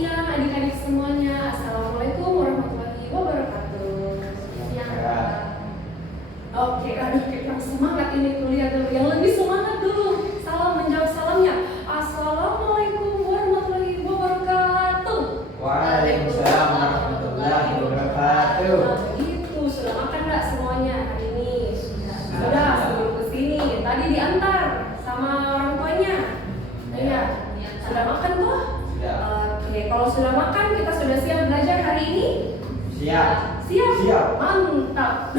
siang adik-adik semuanya. Assalamualaikum warahmatullahi wabarakatuh. Siang. Oke, aduh kita semangat ini kuliah dulu. Yang lebih semangat dulu. Salam menjawab salamnya. Assalamualaikum warahmatullahi wabarakatuh. Waalaikumsalam warahmatullahi wabarakatuh. Begitu, sudah makan nggak semuanya hari ini? Sudah sebelum kesini. Tadi diantar sama orang tuanya. Iya. Sudah makan tuh? Oke, kalau sudah makan kita sudah siap belajar hari ini? Siap. Siap. Mantap.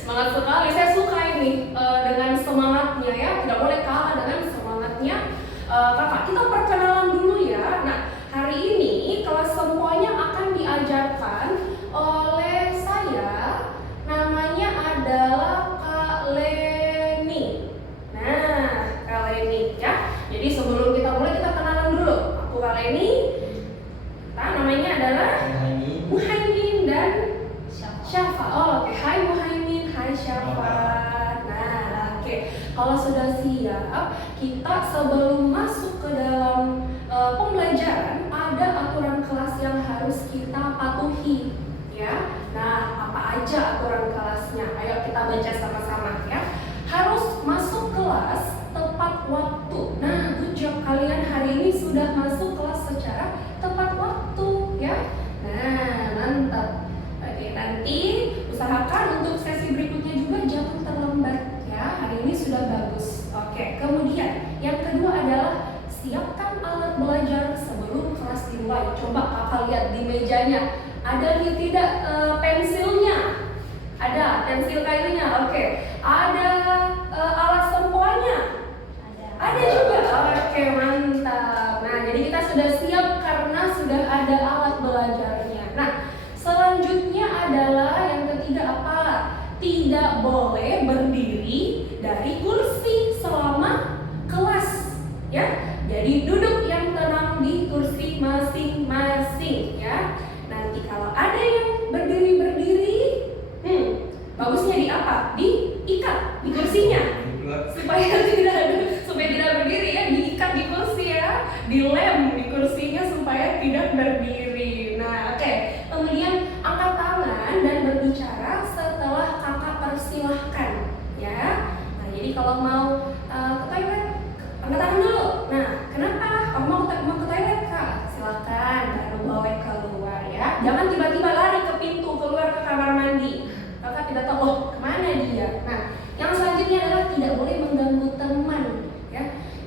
Semangat sekali. Saya suka ini dengan semangatnya ya. Tidak boleh kalah dengan semangatnya kakak. Kita perkenalan dulu ya. Nah, hari ini kelas semuanya akan diajarkan oleh saya. Namanya adalah Kak Leni. Nah, Kak Leni ya. Jadi sebelum kita mulai kita kenalan dulu. Aku Kak Leni. Namanya adalah Muhaimin dan Syafa. Oh, oke. Hai Muhaimin, hai Syafa. Nah, oke. Kalau sudah siap, kita sebelum masuk ke dalam pembelajaran ada aturan kelas yang harus kita patuhi, ya. Nah, apa aja aturan kelasnya? Ayo kita baca sama-sama ya. Harus masuk kelas tepat waktu. Nah, good job kalian hari ini sudah masuk kelas secara tepat waktu ya. Nah, mantap. Oke, nanti usahakan untuk sesi berikutnya juga jangan terlambat ya. Hari ini sudah bagus. Oke, kemudian yang kedua adalah siapkan alat belajar sebelum kelas dimulai. Coba kakak lihat di mejanya. Ada nih tidak pensilnya? Ada pensil kayunya. Oke. Ada alat sempoanya? Ada juga. Oke, mantap. Nah, jadi kita sudah siap karena sudah ada alat belajarnya. Nah, selanjutnya adalah yang ketiga apa? Tidak boleh berdiri dari kursi selama kelas, ya. Jadi duduk yang tenang di kursi masing-masing, ya. Nanti kalau ada yang berdiri, bagusnya di apa? Diikat di kursinya supaya tidak berdiri ya, diikat di kursi ya, dilem di kursinya supaya tidak berdiri. Nah, oke. Kemudian angkat tangan dan berbicara setelah kakak persilahkan ya. Nah, jadi kalau mau ke toilet angkat tangan dulu. Nah, kenapa? Kamu mau ke toilet kak? Silakan, baru boleh keluar ya. Jangan tiba-tiba lari ke pintu keluar ke kamar mandi. Kakak tidak tahu kemana dia. Nah, yang selanjutnya adalah tidak boleh mengganggu teman ya.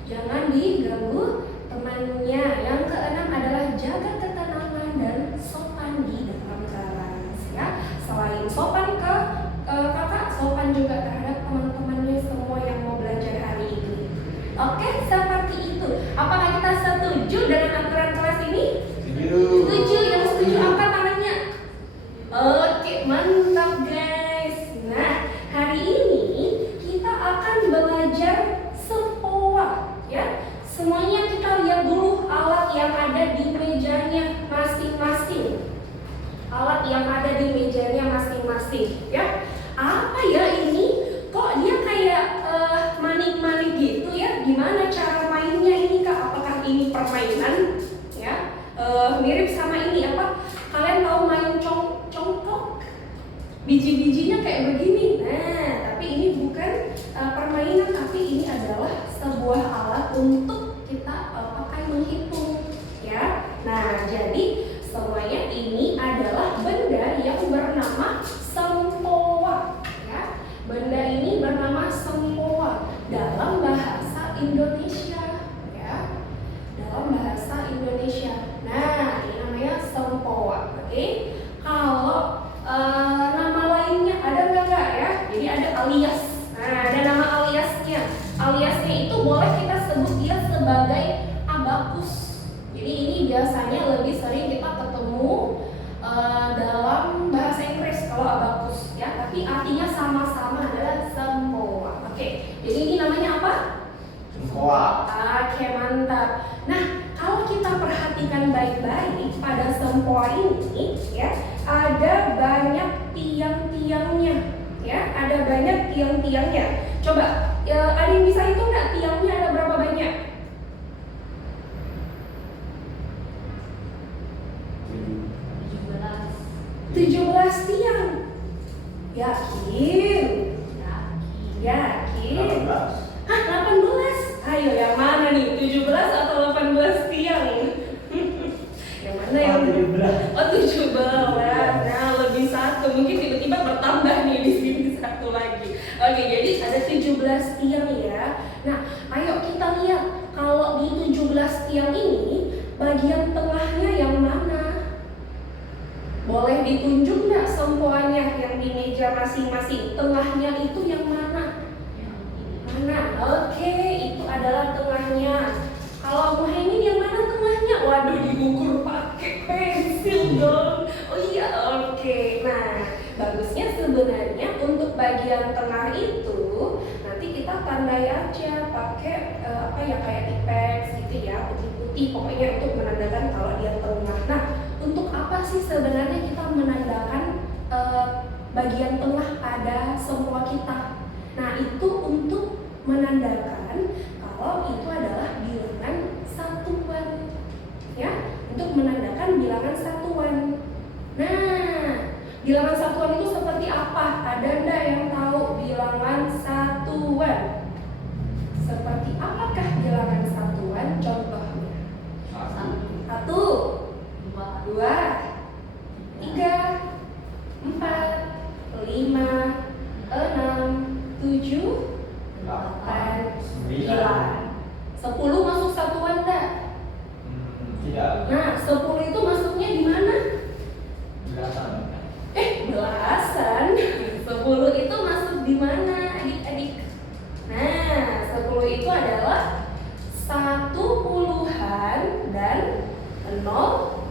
Jangan diganggu temannya. Yang keenam adalah jaga ketenangan dan sopan di dalam kelas ya. Selain sopan ke kakak, sopan juga terhadap teman-temannya semua yang mau belajar hari ini. Oke, seperti itu. Apakah kita setuju dengan aturan kelas ini? Setuju. Yang setuju angkat tangannya. Oke, mantap guys. Nah, hari ini kita akan belajar sempoa ya. Semuanya kita lihat dulu alat yang ada di mejanya masing-masing. Alat yang ada di mejanya masing-masing ya. Apa ya ini? Kok dia kayak manik-manik gitu ya? Gimana cara mainnya ini kak? Apakah ini permainan ya? Mirip sama ini apa? Kalian tahu main congklak? Biji-bijinya kayak begini. Nah, tapi ini bukan permainan, tapi ini adalah sebuah alat untuk kita pakai menghitung ya. Nah, jadi semuanya ini adalah benda yang bernama sempoa ya. Benda ini bernama sempoa dalam bahasa Indonesia ya. Dalam bahasa Indonesia. Nah, ini namanya sempoa. Oke. Kalau nama lainnya ada nggak ya? Jadi ada alias. Nah, ada nama aliasnya. Aliasnya itu boleh kita sebut dia sebagai abakus. Jadi ini biasanya lebih sering kita ketemu dalam bahasa Inggris kalau abakus ya. Tapi artinya sama-sama adalah sempoa. Oke. Jadi ini namanya apa? Sempoa. Oke, mantap. Nah, kalau kita perhatikan baik-baik pada sempoa ini ya, ada banyak tiang-tiangnya ya, ada banyak tiang-tiangnya. Coba ada yang bisa hitung nggak tiangnya ada berapa banyak? 17 tiang. Yakin? Yakin? 18. Hah, 18? Ayo yang mana nih? 17 atau 18 tiang? Yang mana yang? 17. Oh 17. Nah lebih satu. Mungkin tiba-tiba bertambah nih di sini satu lagi. Oke, jadi ada 17 tiang ya. Nah, ayo kita lihat kalau di 17 tiang ini bagian tengahnya yang mana? Boleh ditunjuk nggak sempoanya yang di meja masing-masing? Tengahnya itu yang mana? Mana? Oke, itu adalah tengahnya. Kalau Muhaimin yang mana tengahnya? Waduh, diukur pakai pensil dong. Oh iya, oke. Nah, bagusnya sebenarnya untuk bagian tengah itu nanti kita tandai aja pakai apa ya, kayak ipex gitu ya, putih-putih. Pokoknya untuk menandakan kalau dia tengah. Nah, untuk apa sih sebenarnya kita menandakan bagian tengah pada sempoa kita? Nah, itu untuk menandakan kalau itu adalah bilangan satuan, ya, untuk menandakan bilangan satuan. Nah, bilangan satuan itu seperti apa? Ada ndak yang tahu bilangan satuan? Seperti apakah bilangan satuan? Contohnya. 1, 2, 3, 4, 5, 6, 7, 8, 9. 10 masuk satuan enggak? Tidak. Nah, 10 itu masuknya di mana? Belasan. Belasan. 10 itu masuk di mana, adik-adik? Nah, 10 itu adalah 1 puluhan dan 0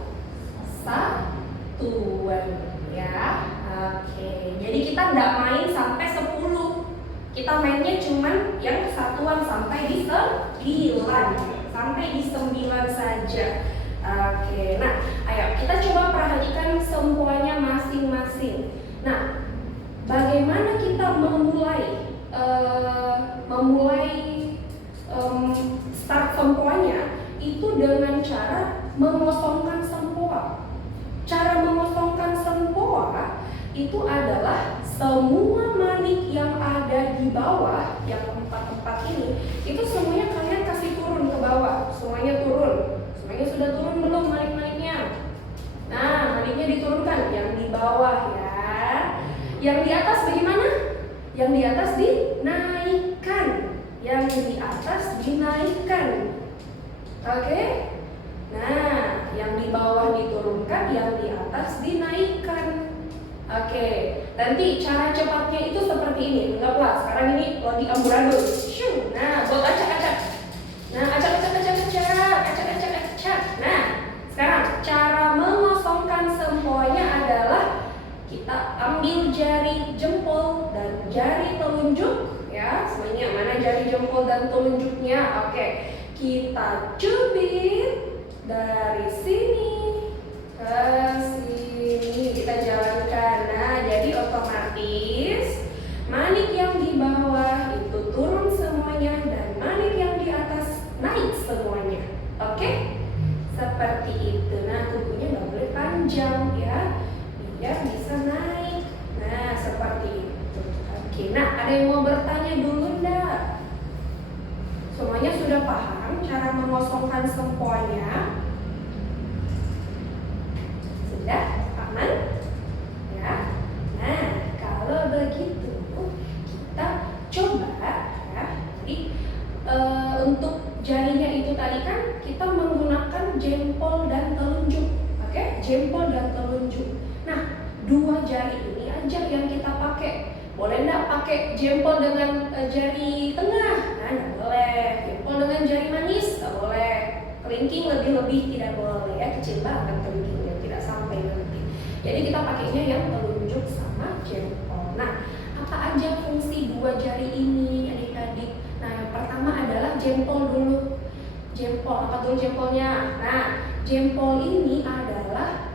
satuan, ya. Oke, jadi kita nggak main sampai 10. Kita mainnya cuman yang satuan sampai di 9. Sampai di 9 saja. Oke, nah ayo kita coba perhatikan sempoanya masing-masing. Nah, bagaimana kita memulai start sempoanya itu dengan cara mengosongkan sempoa. Cara mengosongkan sempoa itu adalah semua manik yang ada di bawah, yang tempat-tempat ini, itu semuanya kalian kasih turun ke bawah. Semuanya turun. Semuanya sudah turun belum manik-maniknya? Nah, maniknya diturunkan yang di bawah ya. Yang di atas bagaimana? Yang di atas dinaikkan. Yang di atas dinaikkan. Oke? Nah, yang di bawah diturunkan, yang di atas dinaikkan. Oke, nanti cara cepatnya itu seperti ini. Anggaplah sekarang ini lagi amburadul. Nah, buat acak-acak. Nah, acak-acak. Nah, sekarang cara mengosongkan sempoanya adalah kita ambil jari jempol dan jari telunjuk, ya. Semuanya mana jari jempol dan telunjuknya? Oke, kita cubit dari sini ke sini, kita jalankan. Nah, jadi otomatis manik yang di bawah itu turun semuanya dan manik yang di atas naik semuanya. Oke? Seperti itu. Nah, tubuhnya nggak boleh panjang ya, biar bisa naik. Nah, seperti itu. Oke. Nah, ada yang mau bertanya dulu enggak? Semuanya sudah paham cara mengosongkan sempoanya? Sudah aman? Ya. Nah, kalau begitu kita coba ya. Jadi untuk jarinya itu tadi kan kita menggunakan jempol dan telunjuk. Oke? Jempol dan telunjuk. Nah, 2 jari ini aja yang kita pakai. Boleh enggak pakai jempol dengan jari tengah? Nah, enggak boleh. Jempol dengan jari manis? Enggak boleh. Kelingking lebih-lebih tidak boleh ya, kecil banget kelingkingnya, tidak sampai nanti. Jadi kita pakainya yang telunjuk sama jempol. Nah, apa aja fungsi 2 jari ini adik-adik? Nah, yang pertama adalah jempol dulu. Jempol, apa dulu jempolnya? Nah, jempol ini adalah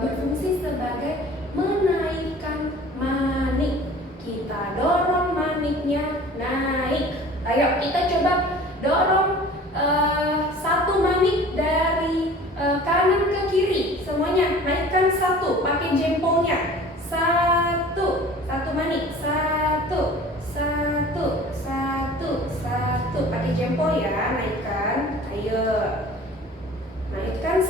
berfungsi sebagai menaikkan manik. Kita dorong maniknya naik. Ayo kita coba dorong 1 manik dari kanan ke kiri. Semuanya naikkan 1. satu, pakai jempolnya. Satu, satu manik. Satu, satu, satu, satu. Pakai jempol ya, naikkan. Ayo. Naikkan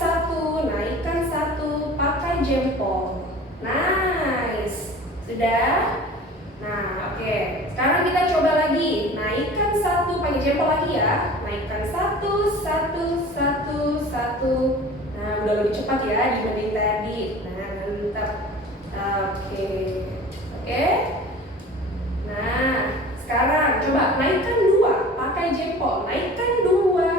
satu, pakai jempol. Nice. Sudah? Nah, oke. Sekarang kita coba lagi. Naikkan satu, pakai jempol lagi ya. Naikkan satu, satu, satu, satu. Nah, udah lebih cepat ya dibanding tadi. Nah, mantap. Oke. Oke. Nah, sekarang coba naikkan dua, pakai jempol. Naikkan dua,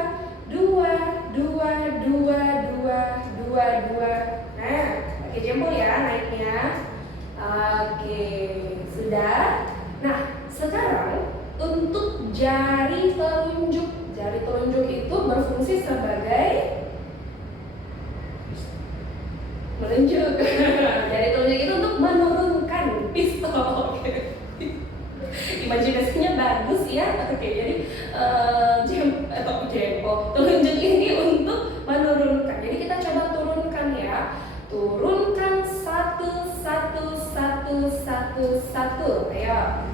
dua, dua, dua, dua, dua, dua. Nah, pakai jempol ya naiknya. Oke, sudah. Nah, sekarang untuk jari telunjuk. Jari telunjuk itu berfungsi sebagai menunjuk. Jari telunjuk itu untuk menurunkan pistol. Oke. Imajinasinya bagus ya. Oke, jadi jempol telunjuk ini untuk menurunkan. Jadi kita coba turunkan ya. Turunkan satu, satu, satu, satu, satu. Ayo.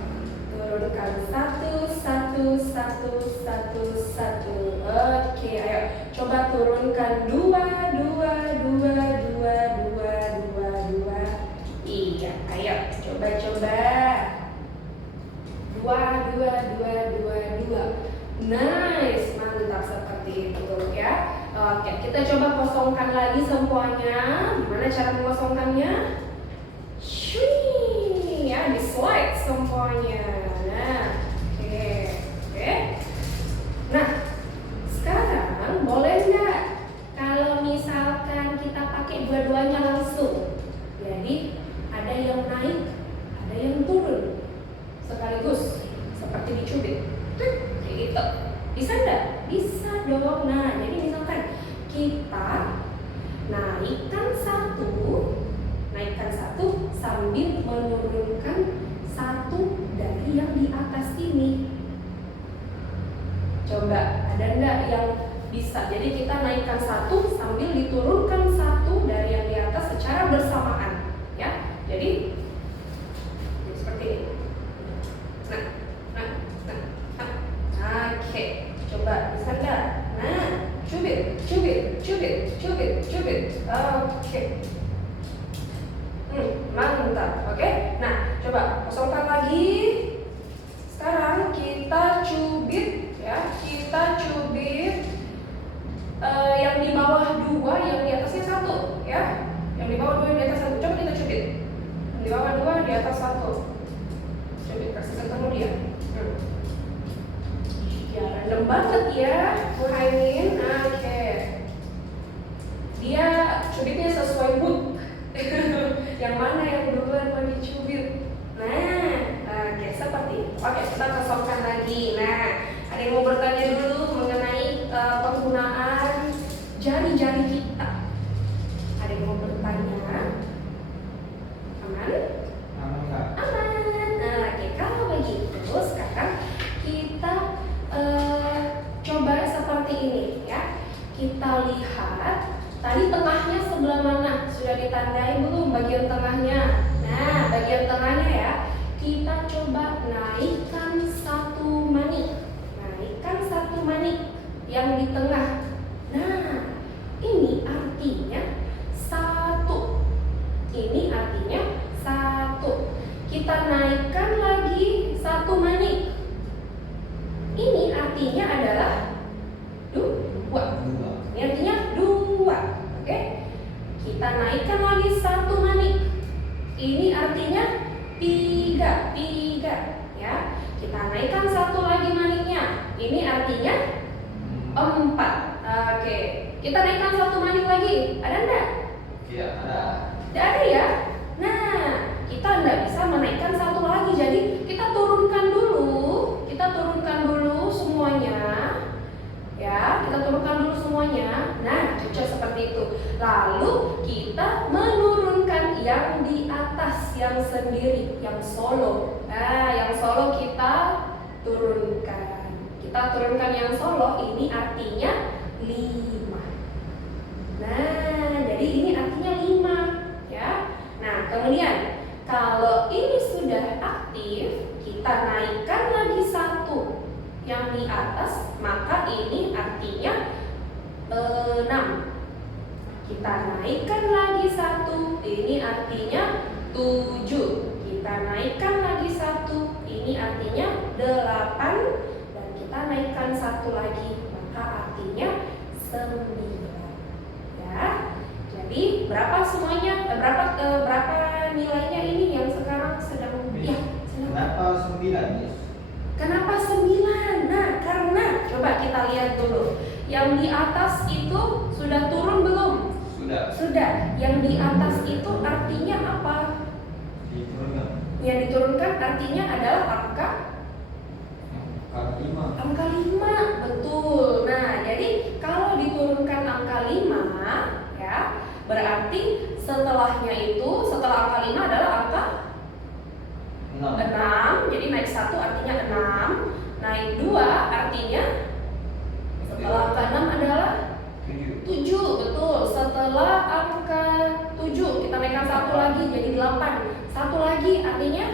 Turunkan satu, satu, satu, satu, satu. Oke, ayo. Coba turunkan dua, dua, dua, dua, dua, dua, dua. Iya, ayo. Coba. Dua, dua, dua, dua, dua. Nice, mantap seperti itu ya. Oke, kita coba kosongkan lagi semuanya. Gimana cara mengosongkannya? Shui, ya, di slide semuanya. Nah, oke. Nah, sekarang boleh nggak kalau misalkan kita pakai dua-duanya langsung? Jadi ada yang naik, ada yang turun sekaligus, seperti dicubit. Kayak gitu. Bisa nggak? Bisa dong. Nah, jadi misalkan kita naikkan satu sambil menurunkan satu dari yang di atas ini. Coba, ada nggak yang bisa? Jadi kita naikkan satu sambil diturunkan satu dari yang di atas secara bersamaan, ya. Jadi seperti ini. Nah, oke. Coba, bisa nggak? Nah, cubit. Oke. Mantap. Oke. Nah, coba kosongkan lagi. Sekarang kita cubit, ya. Kita cubit yang di bawah dua, yang di atasnya satu, ya. Yang di bawah dua, yang di atas satu. Coba kita cubit. Yang di bawah dua, di atas satu. Cubit, kasih ketemu dia. Ya, random banget ya, Muhaimin. Oke. Dia cubitnya sesuai mood. Yang mana yang duluan mau dicubit? Nah, oke, seperti itu. Oke, kita kosongkan lagi. Nah, ada yang mau bertanya dulu mengenai penggunaan jari-jari kita? Ada yang mau bertanya? Aman? Aman. Nah, oke, kalau begitu sekarang kita coba seperti ini ya. Kita lihat tadi tengahnya sebelah mana? Sudah ditandai belum bagian tengahnya? Nah, bagian tengahnya ya. Kita coba naikkan satu manik. Naikkan satu manik yang di tengah. Nah, ini artinya satu. Ini artinya satu. Kita naikkan lagi satu manik. Ini artinya adalah dua. Ini artinya dua. Oke. Kita naikkan lagi satu manik. Ini artinya tiga. Ya. Kita naikkan satu lagi maniknya. Ini artinya empat. Oke. Kita naikkan satu manik lagi. Ada enggak? Iya, ada. Tidak ada ya? Nah, kita enggak bisa menaikkan satu lagi. Jadi kita turunkan dulu. Semuanya. Ya, kita turunkan dulu semuanya. Nah, cocok seperti itu. Lalu kita menurunkan yang di atas, yang sendiri, yang solo. Nah, yang solo kita turunkan. Kita turunkan yang solo, ini artinya 5. Nah, jadi ini artinya 5, ya. Kemudian kalau ini sudah aktif, kita naikkan lagi satu yang di atas, maka ini artinya 6. Kita naikkan lagi satu, ini artinya 7. Kita naikkan lagi satu, ini artinya 8. Dan kita naikkan satu lagi, maka artinya 9. Ya. Jadi berapa semuanya? Berapa nilainya ini yang sekarang sedang? Ya, Kenapa 9, Miss? Kenapa 9? Nah, karena coba kita lihat dulu. Yang di atas itu sudah turun belum? Sudah. Yang di atas itu artinya apa? Diturunkan. Yang diturunkan artinya adalah angka 5. Angka 5, betul. Nah, jadi kalau diturunkan angka 5, ya, berarti setelah angka 5 adalah angka 6. Jadi naik 1 artinya 6, naik 2 artinya setelah angka 6 adalah 7, betul. Setelah angka 7 kita naikkan 1 lagi jadi 8. 1 lagi artinya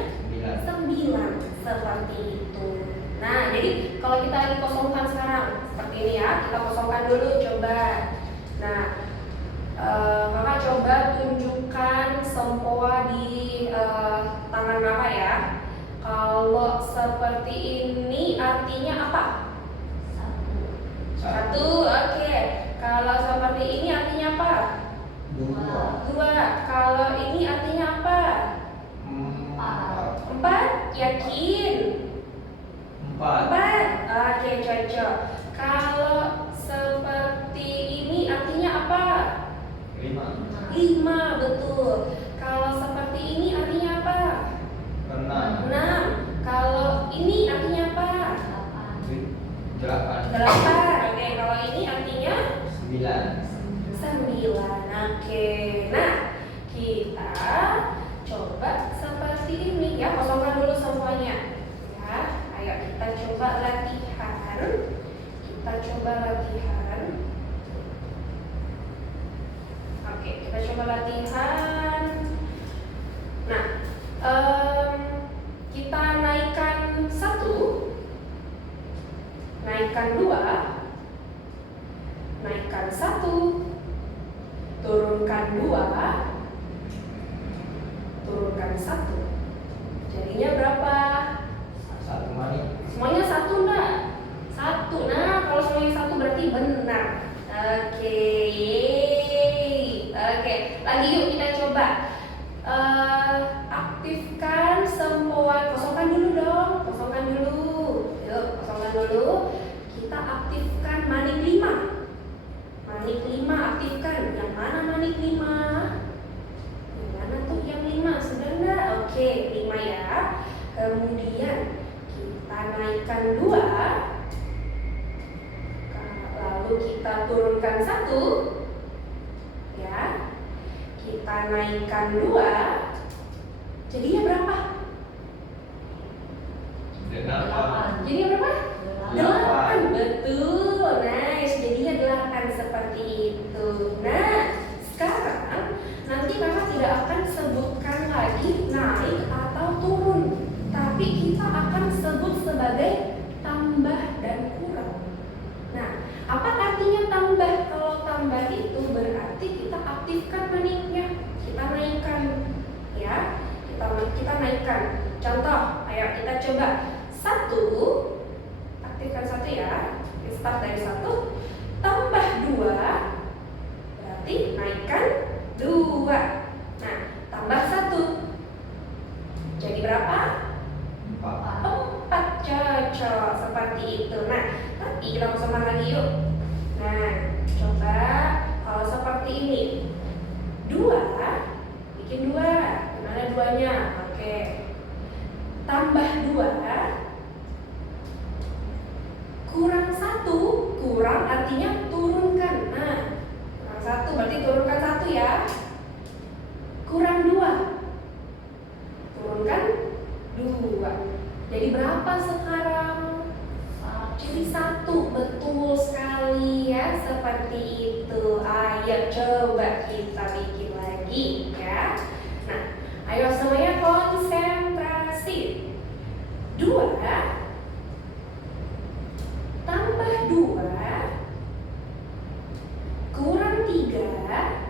9, seperti itu. Nah, jadi kalau kita lagi kosongkan sekarang seperti ini ya, kita kosongkan dulu coba. Nah, kakak coba tunjukkan sempoa di tangan kakak ya. Kalau seperti ini artinya apa? 1, oke. Kalau seperti ini artinya apa? 2. Kalau ini artinya apa? 4. Yakin? 4. Oke, cocok. Kalau seperti ini artinya apa? 5, betul. Kalau seperti ini artinya apa? 6. Kalau ini artinya apa? 8. Oke, kalau ini artinya 9. Oke. Nah, kita coba seperti ini ya, kosongkan dulu semuanya. Ya, ayo kita coba latihan. Oke, kita coba latihan. Nah, kita naikkan 1, naikkan 2, naikkan 1, turunkan 2, turunkan 1. Jadinya berapa? 1 manik. Semuanya 1 enggak? 1. Nah, kalau semuanya 1 berarti benar. Oke. Oke, lagi yuk kita coba. Aktifkan sempoa. Kosongkan dulu dong. Yuk, kosongkan dulu. Kita aktifkan manik 5. Manik 5 aktifkan. Yang mana manik 5? Yang mana tuh yang 5? Sudah enggak? Oke, 5 ya. Kemudian kita naikkan 2. Lalu kita turunkan 1. Ya. Kita naikkan 2. Jadinya berapa? 8. Jadinya berapa? 8. Betul. Nice. Jadinya 8 seperti itu. Nah, sekarang nanti kakak tidak akan sebutkan lagi naik atau turun, tapi kita akan sebut sebagai tambah dan kurang. Nah, apa artinya tambah? Kalau tambah itu berarti kita aktifkan maniknya, kita naikkan, ya, kita naikkan. Contoh, ayo kita coba 1, aktifkan 1 ya. Start dari 1, tambah 2, berarti naikkan 2. Nah, tambah 1, jadi berapa? 4. Cocok, seperti itu. Nah, tapi kita kosongkan lagi yuk. Nah, coba kalau seperti ini 2, bikin 2. Gimana 2-nya? Oke. Tambah 2, kurang 1. Kurang artinya turunkan. Nah, kurang 1 berarti turunkan 1 ya. Kurang 2, turunkan 2. Jadi berapa sekarang? Jadi 1, betul sekali ya, seperti itu. Ayo coba kita bikin lagi ya. Nah, ayo 3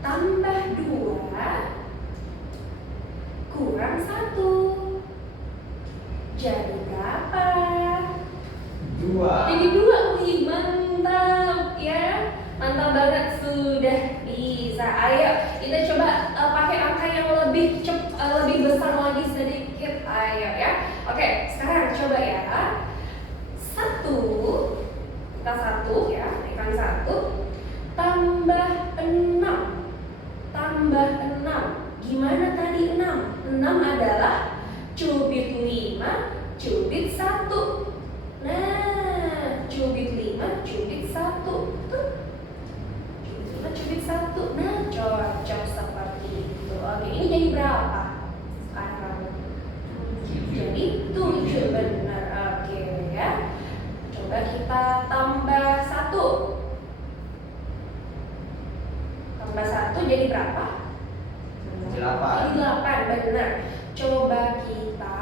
tambah 2 kurang 1. Jadi berapa? 2. Jadi 2. Wih, mantap ya. Mantap banget, sudah bisa. Ayo kita coba pakai angka yang lebih besar lagi sedikit. Ayo ya. Oke, sekarang coba ya. 1 kita 1 ya, ikan 1 tambah 6 tambah 6. Gimana tadi 6? 6 adalah cubit 5 cubit 1. Nah, cubit 5 cubit 1 tuh. Cubit 5 cubit 1. Nah, cocok seperti itu. Oke, ini jadi berapa sekarang? Jadi 7, benar. Oke ya. Coba kita tambah 1. Tambah 1 jadi berapa? 8. Jadi 8, benar. Coba kita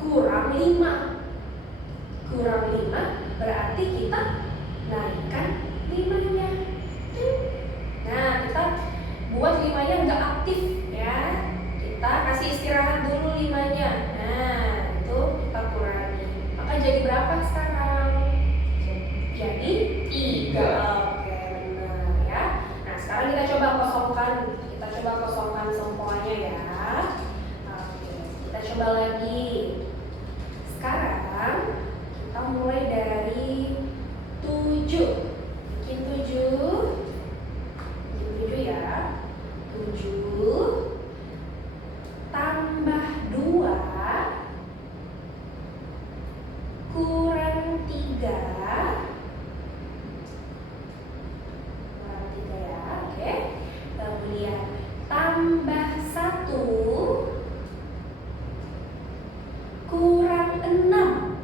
kurang 5. Kurang 5 berarti kita naikkan 5-nya. Nah, kita buat 5-nya nggak aktif ya. Kita kasih istirahat dulu 5-nya. Nah, itu kita kurangi. Maka jadi berapa sekarang? Jadi 3. Oke, benar ya. Nah, sekarang kita coba kosongkan. Kita coba kosongkan sempoanya ya. Oke, kita coba lagi. Sekarang kita mulai dari 7. Bikin 7. Bikin 7 ya. 7 tambah 2 kurang 3. Kurang 3 ya. Oke. Kemudian tambah 1 kurang 6.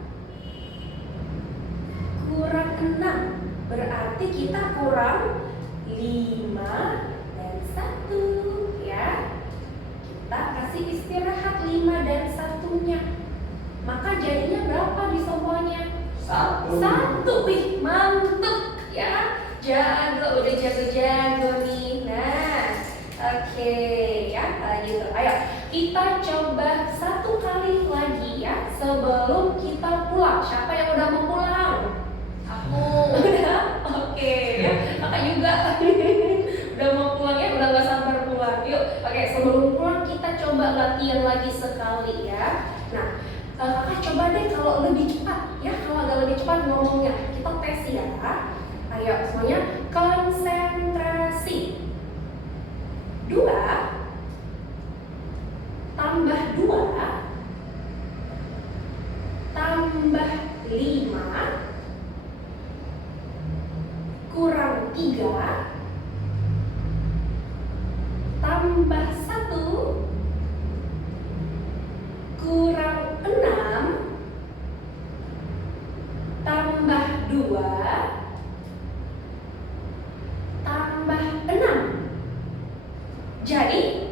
Kurang 6 berarti kita kurang 5 dan 1 ya. Kita kasih istirahat 5 dan 1-nya. Maka jadinya berapa di sempoanya? 1. Wih, mantep ya. Jago, udah jago-jago nih. Nah, oke ya, gitu. Ayo kita coba 1 kali lagi ya sebelum kita pulang. Siapa yang udah mau pulang? Aku. Udah? Oke ya. Kakak juga. Udah mau pulang ya? Udah gak sabar pulang. Yuk. Oke, sebelum pulang kita coba latihan lagi sekali ya. Nah, kakak coba deh kalau lebih cepat ya. Kalau agak lebih cepat ngomongnya, kita tes ya. Ayo semuanya konsentrasi. 2 tambah 2 tambah 5 kurang 3 tambah 1 kurang 6 tambah 2 tambah 6 jadi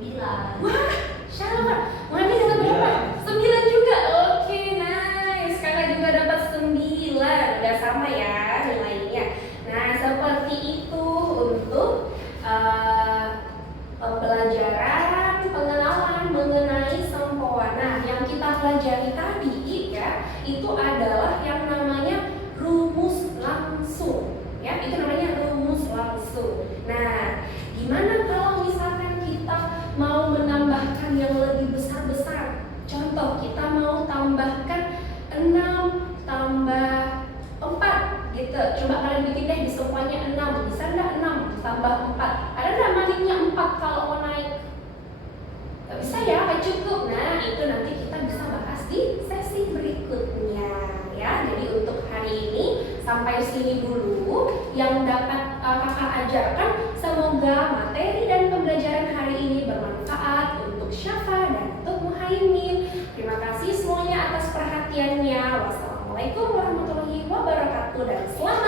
9. Wah, siapa? Mami dapat berapa? 9 juga. Oke, nice. Kakak juga dapat 9. Udah sama ya nilainya. Nah, seperti itu untuk pembelajaran pengenalan mengenai sempoa. Nah, yang kita pelajari tadi ya, itu adalah yang namanya rumus langsung. Ya, itu namanya rumus langsung. Nah, gimana kalau misalkan kita mau menambahkan yang lebih besar-besar? Contoh, kita mau tambahkan 6 tambah 4 gitu. Coba kalian bikin deh di sempoanya 6. Bisa nggak 6 tambah 4? Ada nggak maliknya 4 kalau mau naik? Gak bisa ya, gak cukup. Nah, itu nanti kita bisa bahas di sesi berikutnya ya. Jadi untuk hari ini sampai sini dulu yang dapat kakak ajarkan. Semoga materi dan pembelajaran hari ini bermanfaat untuk Syafa dan untuk Muhaimin. Terima kasih semuanya atas perhatiannya. Wassalamualaikum warahmatullahi wabarakatuh dan selamat